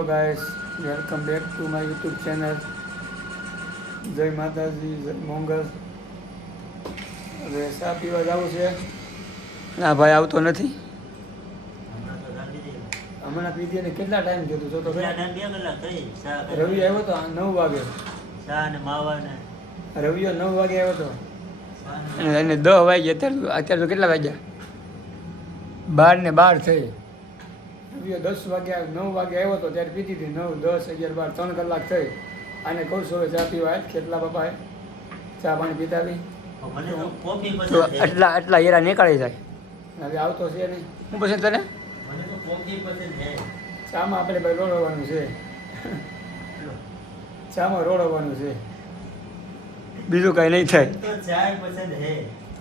Hello guys, welcome back to my YouTube channel. જય માતાજી, જય મોંગલ. હવે ચા પીવા જવું છે. ના ભાઈ આવતો નથી. હમણાં પીધી ને કેટલા ટાઈમ થયો તો રવિ આવ્યો તો 9 વાગે. રવિયો 9 વાગે આવ્યો તો એને 10 વાગે. અત્યારે તો કેટલા વાગ્યા? 12 ને 12 થઈ. રવિયો 10 વાગે 9 વાગે આવ્યો તો ત્યારે પીધી હતી. 9, 10, 11, 12 3 કલાક થઈ. આને કહું છું હવે ચા પીવા કેટલા પપ્પાએ ચા પાણી પીતા આવી તો આટલા હીરા નીકળી જાય. હવે આવતો છે નહીં. હું પસંદ તને ચામાં આપણે ભાઈ રોડવાનું છે. ચામાં રોડવાનું છે, બીજું કઈ નહીં થાય.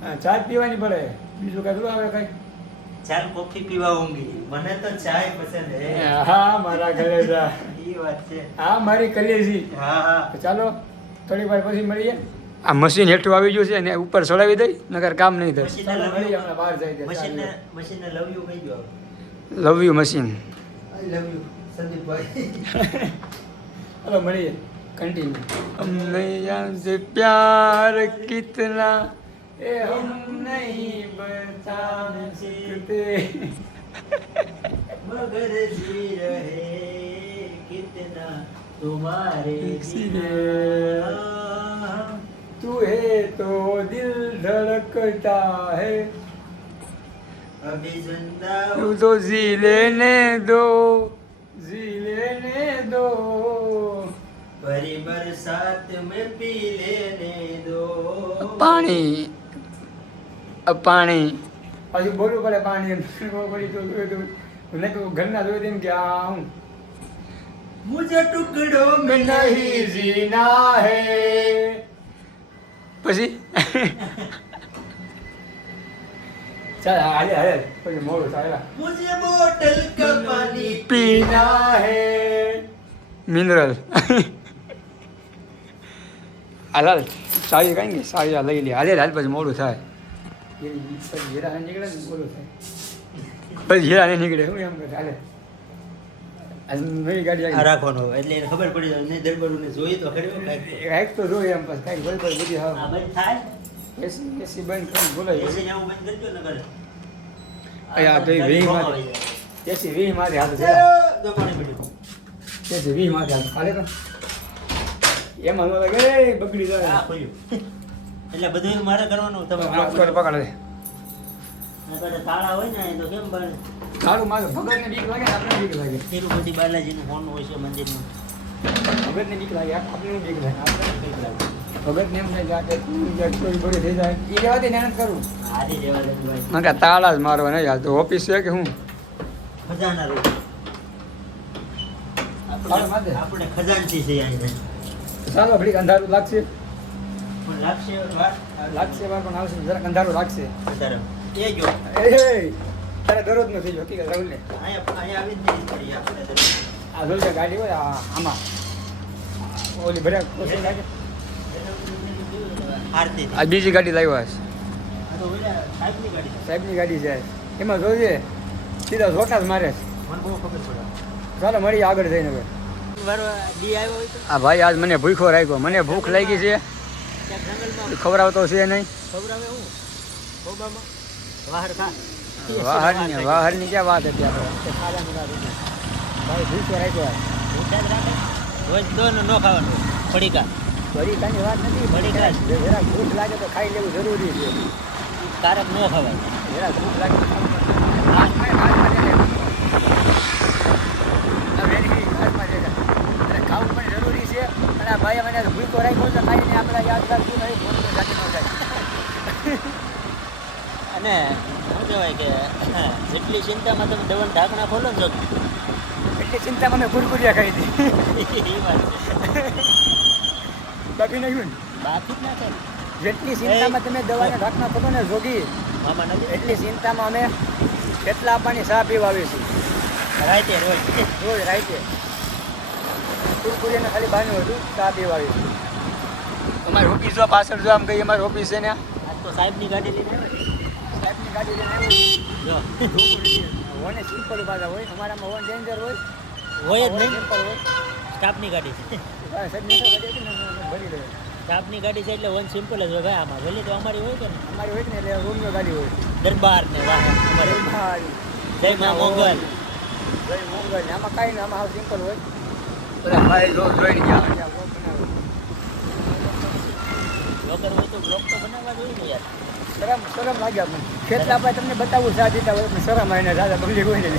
હા, ચા જ પીવાની પડે, બીજું કઈ થોડું આવે કઈ. ચાલ કોફી પીવા ઊંઘી, મને તો ચાય પસંદ હે. હા મારા કલેજા, ઈ વાત છે. હા મારી કલેજી. હા ચાલો થોડી વાર પછી મળીએ. આ મશીન હેઠું આવી ગયું છે ને ઉપર ચડાવી દઈ, નકર કામ નહીં થાય. મળીએ હમણાં બહાર જાય. મશીન લવ યુ કહી દો. Love you machine. I love you સંદીપભાઈ. ચલો મળીએ. कंटिन्यू. हमने यहाँ से प्यार कितना ये हम नहीं बता सकते मगर जी रहे कितना तुम्हारे तू है तो दिल धड़कता है अभी जिंदा तू तो जी लेने दो, जी लेने दो. भरी बरसात में पी लेने दो. પાણી પાણી પછી બોલવું પડે. પાણી પડી તો ઘરના જોઈ તેમ કે આ હું मुझे टुकड़ो में નહીં જીના હે. પછી ચાલ હાલે હાલે પછી મોડું થાય. मुझे बोतल का पानी પીના હે મિનરલ. હાલ સાડી કઈ કે સાડી લઈ લે. હાલે હાલ પછી મોડું થાય. હીરા નીકળે ને મોડું થાય. પછી હીરા નહીં નીકળે. હું એમ કરે હાલે નવી ગાડી આવી. રાખવાનો એટલે એને ખબર પડી જાય નહીં દરબારું ને જોઈ તો ખરી એક તો જોઈએ એમ પછી કાંઈ બધી બધી આ હા બંધ થાય એસી બંધ કરીને બોલાય. એસી ને હું બંધ કરજો ને કરે આ તો 20 માં એસી 20 માં હાથ છે. દો પાણી પીડ્યું એસી 20 માં હાથ હાલે તો એમાં નો લાગે બગડી જાય. આ ખોલ્યું એટલે બધું મારે કરવાનું. તમે પકડે નકર તાળા હોય ને તો કેમ બને. સારું મારે ભગતને બીક લાગે ને આપણે બીક લાગે. તિરુપતિ બાલાજીનું હોનું હોય છે મંદિરનું. ભગતને બીક લાગે આપણે બીક લાગે. આપણે બીક લાગે. ભગતને એમ થાય કે કોઈ બળી થઈ જાય એ રહેવાથી મહેનત કરું. હારી જેવા છે ભાઈ. મને તાળા જ મારવા નહીં હાલ તો ઓફિસ છે કે હું ખજાના રૂપ આપણે ખજાનચી છે અહીંયા. ચાલો ઘડીક અંધારું લાગશે. પણ લાગશે વાર લાગશે વાર પણ આવશે જરાક અંધારું લાગશે. વધારે એ જો એ તારે દરરોજ નથી જો હકીકત રાહુલ ને અહીંયા આવી જ નહીં પડી આપણે તો. આ જોઈ છે ગાડી હોય આમાં ઓલી ભર્યા કોશિશ લાગે. હારતી આ બીજી ગાડી લાવ્યા છે આ તો ઓલા સાહેબની ગાડી છે. સાહેબની ગાડી છે. એમાં જોઈએ સીધા ઝોટા જ મારે છે. મને બહુ ખબર પડે. ચાલો મળીએ આગળ જઈને હવે. દી આવ્યો હોય તો આ ભાઈ આજ મને ભૂખો રાખ્યો. મને ભૂખ લાગી છે. ત્યાં જંગલમાં ખવડાવતો છે નહીં. ખબર આવે હું ખોબામાં બહાર ખા વાહરની ક્યાં વાત હતી આપણે. ભાઈ ભૂખો રાખ્યો. ભૂખ્યા જ રાખે રોજ દો ને ન ખાવાનું પડીકા પડીકાની વાત નથી. પડીકા જ. જરાક ભૂખ લાગે તો ખાઈ લેવું જરૂરી છે. કારક ન ખવાય. જરાક ભૂખ લાગે તો ખાવું પડે. ઘાસમાં જઈને ખાવું પણ જરૂરી છે. અને આ ભાઈ મને ભૂખો રાખ્યો તો ખાઈને આપણે યાદ રાખવું નહીં. ભૂખ જાતી ન થાય. અને શું કહેવાય કે જેટલી ચિંતામાં તમે દવાનું ઢાંકણા ખોલો ને એટલી ચિંતામાં મેં કુરકુરિયા ખાઈ હતી. એ વાત છે. બાકી નહીં બાકી જ ના થાય. જેટલી ચિંતામાં તમે દવાના ઢાંકણા ખોલો ને જોગી મામા નથી એટલી ચિંતામાં અમે કેટલા આપવાની ચા પીવા આવીએ છીએ રાતે રોજ રોજ રાતે. કુરકુરિયાને ખાલી બાનું હતું ચા પીવા આવીએ છીએ. અમારી ઓફિસ જો પાછળ જો આમ કઈ અમારી ઓફિસ છે ને આજ તો સાહેબની ગાડી લઈને આવ્યા. સાહેબની ગાડી લઈને આવી. જો ઓને સિમ્પલ પાછા હોય અમારામાં ઓન ડેન્જર હોય. હોય જ નહીં. સિમ્પલ હોય સ્ટાફની ગાડી છે. સબમિટ ગાડી હતી ને ભરી દે સ્ટાફની ગાડી છે એટલે વન સિમ્પલ જ હોય ભાઈ. આમાં વેલી તો અમારી હોય કે ને અમારી હોય ને એટલે રૂમની ગાડી હોય દરબાર ને વાહ અમારે જય મા મોગલ. મોંઘલ આમાં કાંઈ નહીં આમાં સિમ્પલ હોય બધા ભાઈ જો જોઈને ગયા વગર હોય તો બ્લોક તો બનાવવા જોઈએ ને યાર. શરમ લાગે આપણને ખેતલા આપણે તમને બતાવવું સાથ દીધા હોય પણ શરમ આવીને દાદા પબ્લિક હોય ને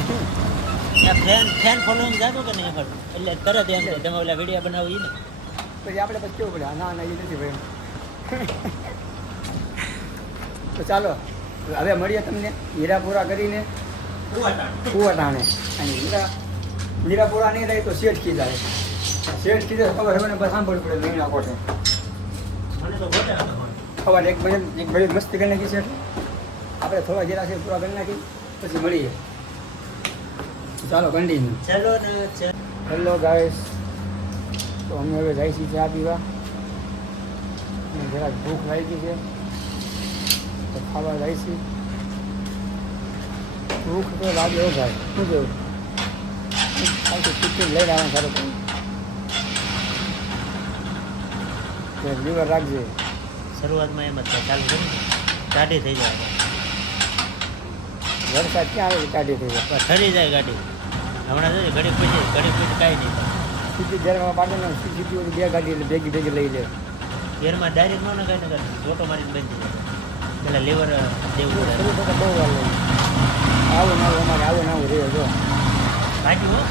ત્યાં ફેન ફોલોઈંગ જાતો કે નહીં આગળ એટલે તરત એમ કે તમે ઓલા વિડીયો બનાવો ઈ ને પછી આપણે પછી કેવું પડે ના ના એ નથી ભાઈ તો ચાલો હવે મળીએ તમને હીરાપુરા કરીને કુવાટાણે અને હીરાપુરા નહીં થાય તો શેઠ કી જાય શેઠ કી જાય ખબર હવે ને બસ સાંભળવું પડે મહિના કોઠે મને તો ગોટા ખબર એક ભાઈ મસ્તી કરી નાખી શેઠ આપણે થોડા જેરા છે પૂરા કરી નાખી પછી મળીએ ચાલો કન્ટિન્યુ ચલો ને હેલો ગાઈસ તો અમે હવે જાય છીએ ચા પીવા અને જરાક ભૂખ લાગી છે તો ખાવા જાય છે ભૂખ તો લાગે હો ભાઈ શું કેવું આખું ટિફિન લઈને આવવાનું સારું પડે લીવર રાખજે શરૂઆતમાં એમ જ થાય ચાલુ કરી ગાડી થઈ જાય વરસાદ ક્યાં આવે કાઢી થઈ જાય પણ ઠરી જાય ગાડી હમણાં જોઈએ ઘડી પછી કાંઈ નહીં થાય સીધી જરમાં પાડે ને સીધી ઓલી બે ગાડી એટલે ભેગી ભેગી લઈ લે ગેરમાં ડાયરેક્ટ ન નખાય ને જોટો મારીને બંધ થઈ જાય પેલા લીવર દેવું પડે શરૂ થતાં બહુ વાર લાગે આવું ના આવું અમારે આવું ના આવું રહે જો ભાગ્યું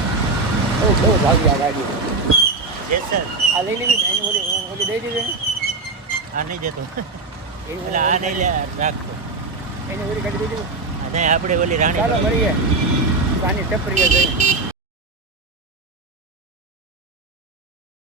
હો બહુ ભાગી આ ગાડી યસ સર આ લઈ લેવી ને એની ઓલી દઈ દીધી ને આ નહીં જતો એની એટલે આ નહીં લે રાખતો એની ઓલી ગાડી દઈ દીધી નહીં આપણે ઓલી રાણી ચાલો મળીએ આની ટપરીએ જઈ